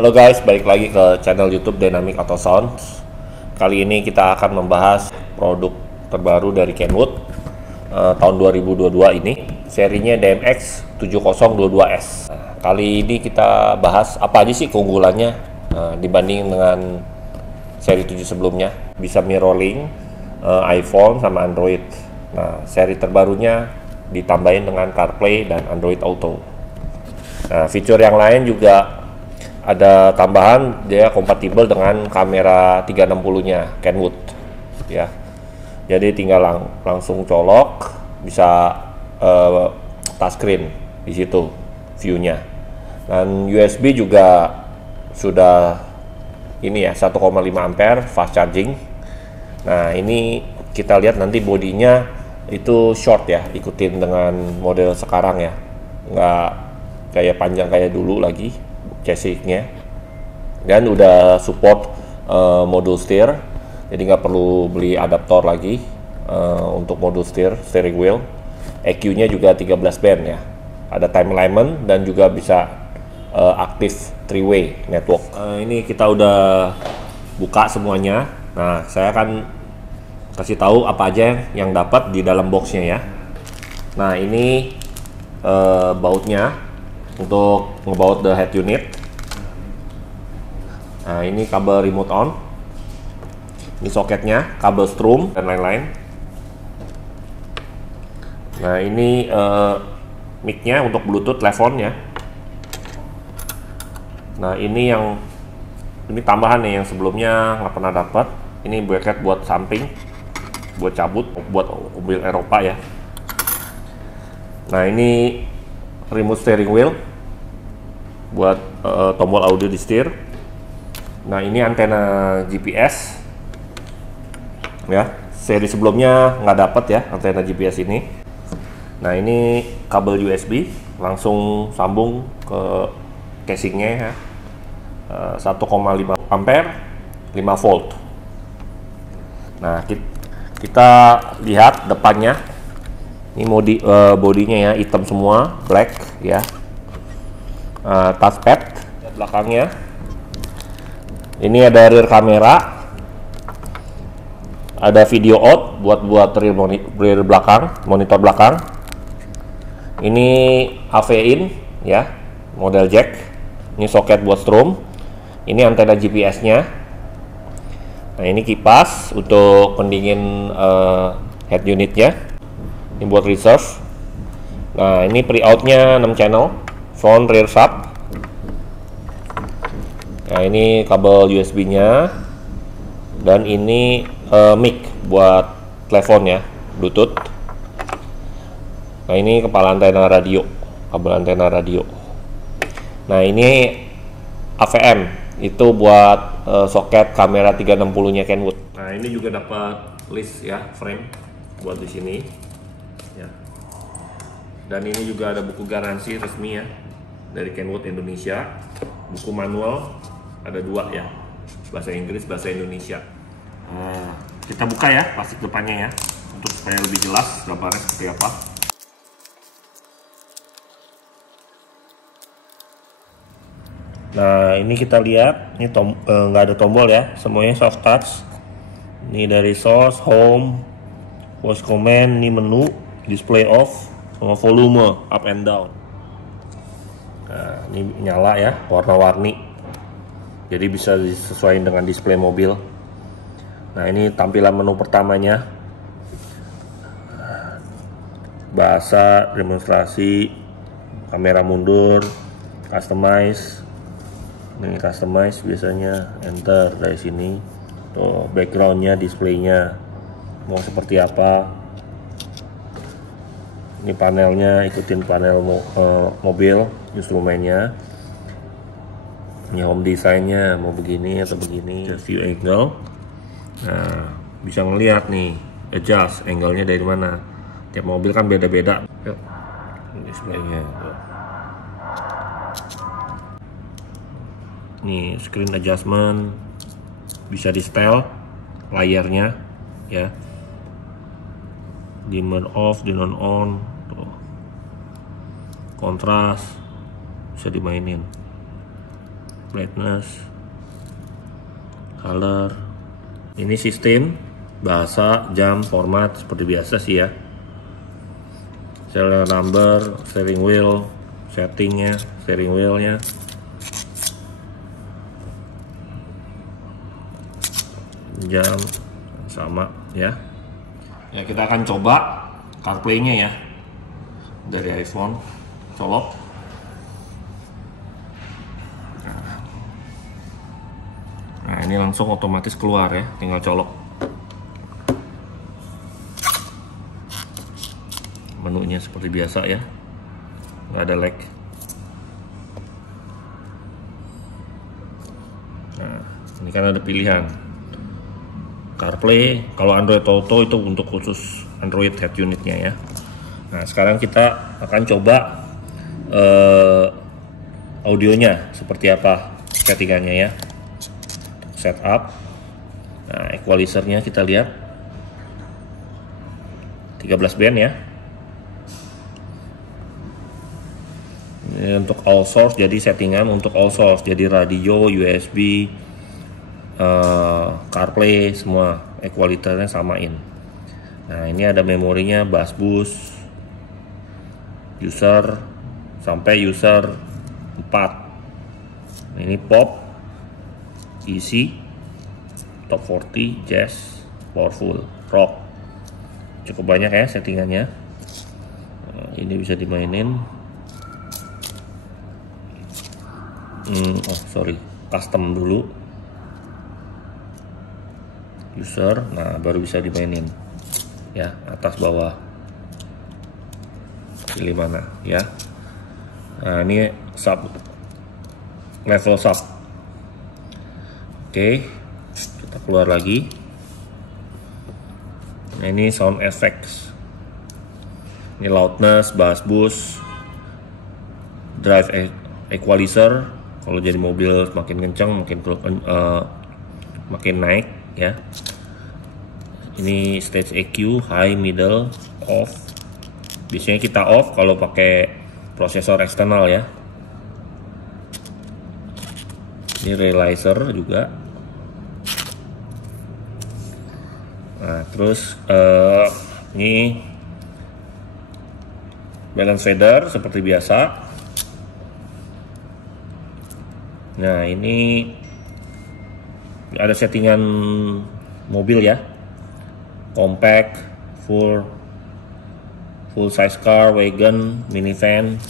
Halo guys, balik lagi ke channel YouTube Dynamic Auto Sound. Kali ini kita akan membahas produk terbaru dari Kenwood tahun 2022 ini, serinya DMX 7022S. Kali ini kita bahas apa aja sih keunggulannya dibanding dengan seri 7 sebelumnya. Bisa mirroring iPhone sama Android. Nah, seri terbarunya ditambahin dengan CarPlay dan Android Auto. Nah, fitur yang lain juga ada tambahan, dia kompatibel dengan kamera 360-nya Kenwood ya. Jadi tinggal langsung colok, bisa touchscreen di situ view-nya. Dan USB juga sudah ini ya, 1,5 ampere fast charging. Nah, ini kita lihat nanti bodinya itu short ya, ikutin dengan model sekarang ya, nggak kayak panjang kayak dulu lagi chassisnya. Dan udah support modul steer, jadi nggak perlu beli adaptor lagi untuk modul steering wheel. EQ-nya juga 13 band ya, ada time alignment dan juga bisa aktif 3-way network. Ini kita udah buka semuanya. Nah, saya akan kasih tahu apa aja yang dapat di dalam boxnya ya. Nah, ini bautnya untuk ngebaut the head unit. Nah, ini kabel remote on, ini soketnya, kabel strum dan lain-lain. Nah, ini mic-nya untuk Bluetooth telepon ya. Nah, ini tambahan nih, yang sebelumnya nggak pernah dapat. Ini bracket buat samping, buat cabut, buat mobil Eropa ya. Nah, ini remote steering wheel buat tombol audio di setir. Nah, ini antena GPS ya, seri sebelumnya nggak dapat ya antena GPS ini. Nah, ini kabel USB langsung sambung ke casingnya ya, 1,5 ampere 5 volt. Nah, kita lihat depannya. Ini bodinya ya, hitam semua, black ya. Touchpad belakangnya. Ini ada rear kamera, ada video out buat rear belakang, monitor belakang. Ini AV in ya, model jack. Ini soket buat strum. Ini antena GPS-nya. Nah, ini kipas untuk pendingin head unitnya. Ini buat reserve. Nah, ini pre-out-nya 6 channel, front, rear, sub. Nah, ini kabel USB-nya, dan ini mic buat telepon ya, Bluetooth. Nah, ini kepala antena radio, kabel antena radio. Nah, ini AVM, itu buat soket kamera 360-nya Kenwood. Nah, ini juga dapat list ya, frame buat di sini ya. Dan ini juga ada buku garansi resmi ya dari Kenwood Indonesia. Buku manual ada 2 ya, bahasa Inggris, bahasa Indonesia. Kita buka ya plastik depannya ya, untuk supaya lebih jelas gambarnya seperti apa. Nah, ini kita lihat, ini nggak ada tombol ya, semuanya soft touch. Ini dari source, home, voice command, ini menu, display off, sama volume up and down. Nah, ini nyala ya, warna-warni, jadi bisa disesuaikan dengan display mobil. Nah, ini tampilan menu pertamanya, bahasa, demonstrasi, kamera mundur, customize. Ini customize, biasanya enter dari sini. Tuh, backgroundnya, displaynya mau seperti apa. Ini panelnya, ikutin panel mobil, instrumennya. Ini home desainnya, mau begini atau begini. View angle. Nah, bisa ngelihat nih, adjust angle-nya dari mana. Tiap mobil kan beda-beda. Displaynya. Nih, screen adjustment, bisa di setel layarnya ya. Dimmer off, dimmer on, tuh. Kontras bisa dimainin. brightness, color. Ini sistem, bahasa, jam, format seperti biasa sih ya. Serial number, steering wheel, settingnya, steering wheelnya. Jam sama ya. Ya, kita akan coba CarPlay-nya ya dari iPhone. Colok. Nah, ini langsung otomatis keluar ya, tinggal colok. Menunya seperti biasa ya, nggak ada lag. Nah, ini kan ada pilihan CarPlay. Kalau Android Auto itu untuk khusus Android head unitnya ya. Nah, sekarang kita akan coba audionya seperti apa settingannya ya. Setup. Nah, equalizernya kita lihat 13 band ya. Ini untuk all source, jadi settingan untuk all source, jadi radio, USB, CarPlay semua equalizernya samain. Nah, ini ada memorinya bass boost, user sampai user 4. Ini pop, easy, top 40, jazz, powerful, rock. Cukup banyak ya settingannya. Nah, ini bisa dimainin. Custom dulu. User, nah baru bisa dimainin. Ya, atas bawah. Pilih mana ya. Nah, ini sub, level sub. Oke, kita keluar lagi. Nah, ini sound effects. Ini loudness, bass boost, drive equalizer. Kalau jadi mobil makin kencang, makin naik ya. Ini stage EQ, high, middle, off. Biasanya kita off kalau pakai prosesor eksternal ya. Ini realizer juga. Nah, terus ini balance fader seperti biasa. Nah, ini ada settingan mobil ya. Compact, full size car, wagon, minivan.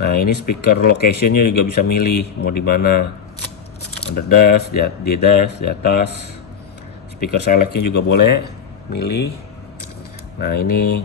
Nah, ini speaker locationnya juga bisa milih mau di mana. Ada dash, di dash, di atas. Speaker selectnya juga boleh milih. Nah, ini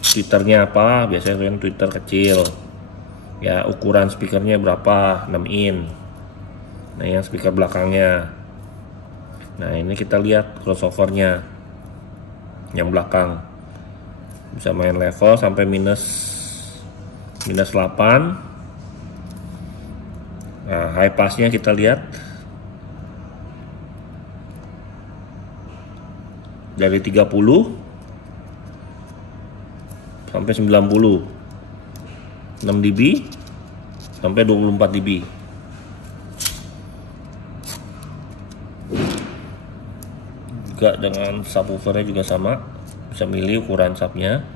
tweeternya apa? Biasanya kan tweeter kecil. Ya, ukuran speakernya berapa? 6 in. Nah, yang speaker belakangnya. Nah, ini kita lihat crossovernya yang belakang. Bisa main level sampai minus 8. Nah, high passnya kita lihat dari 30 sampai 90. 6 dB sampai 24 dB. Juga dengan subwoofernya juga sama, bisa milih ukuran subnya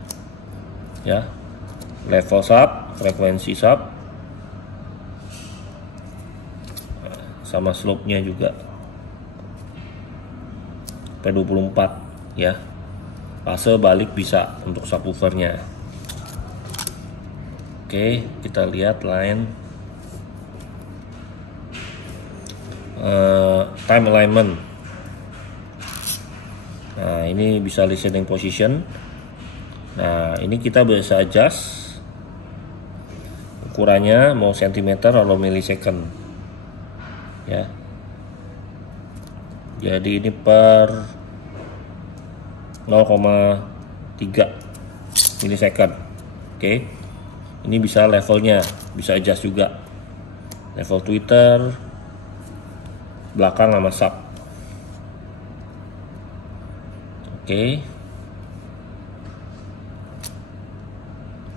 ya, level sub, frekuensi sub, sama slope-nya juga sampai 24 ya. Fase balik bisa untuk subwoofernya. Oke, kita lihat line time alignment. Nah, ini bisa listening position. Nah, ini kita bisa adjust ukurannya mau centimeter atau millisecond ya. Jadi ini per 0,3 millisecond. Oke. Ini bisa levelnya, bisa adjust juga. Level Twitter, belakang sama sub. Oke.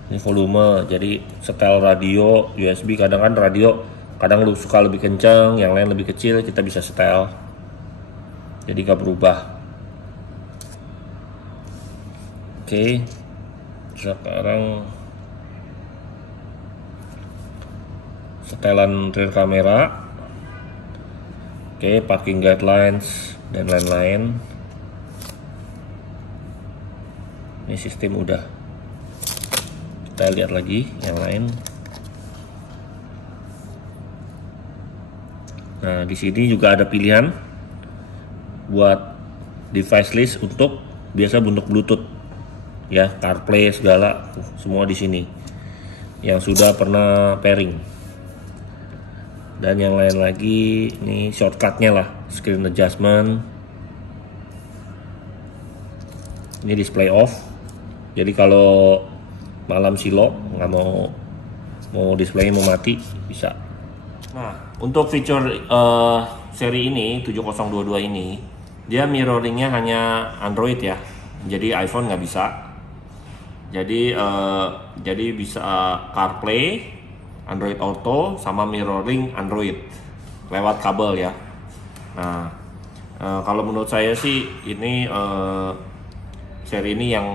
Ini volume, jadi setel radio USB. Kadang kan radio kadang lu suka lebih kenceng, yang lain lebih kecil, kita bisa setel. Jadi gak berubah. Oke, sekarang setelan rear kamera. Oke, parking guidelines dan lain-lain. Ini sistem udah. Kita lihat lagi yang lain. Nah, di sini juga ada pilihan buat device list untuk biasa untuk Bluetooth, ya, CarPlay segala, semua di sini. Yang sudah pernah pairing. Dan yang lain lagi, ini shortcutnya lah, screen adjustment. Ini display off. Jadi kalau malam silo nggak mau display mau mati bisa. Nah, untuk fitur seri ini 7022 ini, dia mirroringnya hanya Android ya. Jadi iPhone nggak bisa. Jadi bisa CarPlay, Android Auto, sama mirroring Android lewat kabel ya. Nah, kalau menurut saya sih ini seri ini yang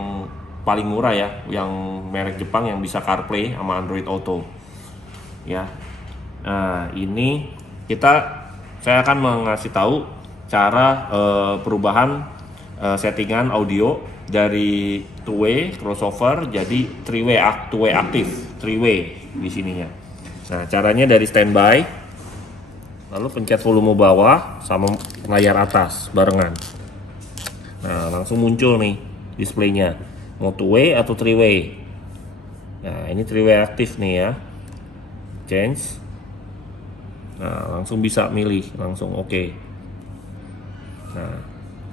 paling murah ya, yang merek Jepang yang bisa CarPlay sama Android Auto ya. Nah, ini saya akan mengasih tahu cara perubahan settingan audio dari two-way crossover jadi three-way aktif, three-way di sininya. Nah, caranya dari standby, lalu pencet volume bawah sama layar atas barengan. Nah, langsung muncul nih displaynya, mau two-way atau three-way. Nah, ini three-way aktif nih ya, change. Nah, langsung bisa milih, langsung oke. Nah,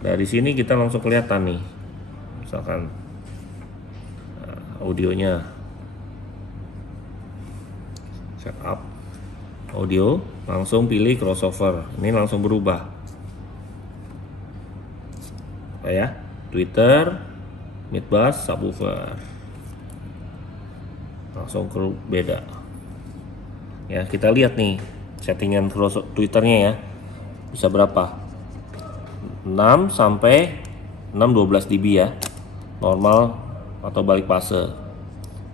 dari sini kita langsung kelihatan nih, misalkan audionya, setup audio, langsung pilih crossover. Ini langsung berubah. Apa ya? Twitter, mid bass, subwoofer. Langsung ke beda. Ya, kita lihat nih settingan Twitternya ya. Bisa berapa? 6 sampai 612 dB ya. Normal atau balik fase.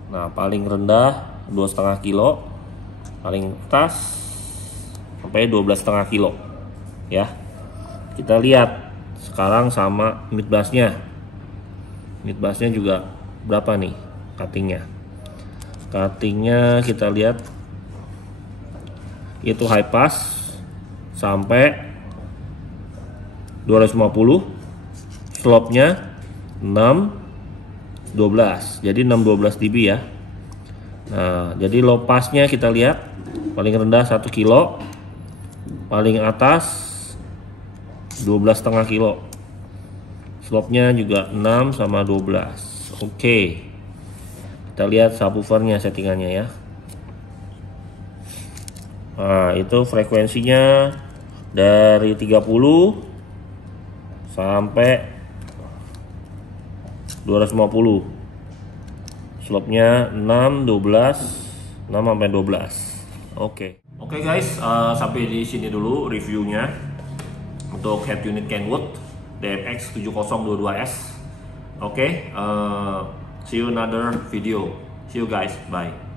Nah, paling rendah 2,5 kilo. Paling atas sampai 12,5 kilo ya. Kita lihat sekarang sama mid bassnya juga berapa nih cuttingnya kita lihat itu high pass sampai 250, slopnya 612, jadi 612 dB ya. Nah, jadi low passnya kita lihat paling rendah 1 kilo, paling atas 12,5 kilo, slopnya juga 6 sama 12. Oke, kita lihat subwoofernya settingannya ya. Nah, itu frekuensinya dari 30 sampai 250, slopnya 6 sampai 12. Oke guys, sampai di sini dulu reviewnya untuk head unit Kenwood DMX 7022S. Oke, see you another video. See you guys, bye.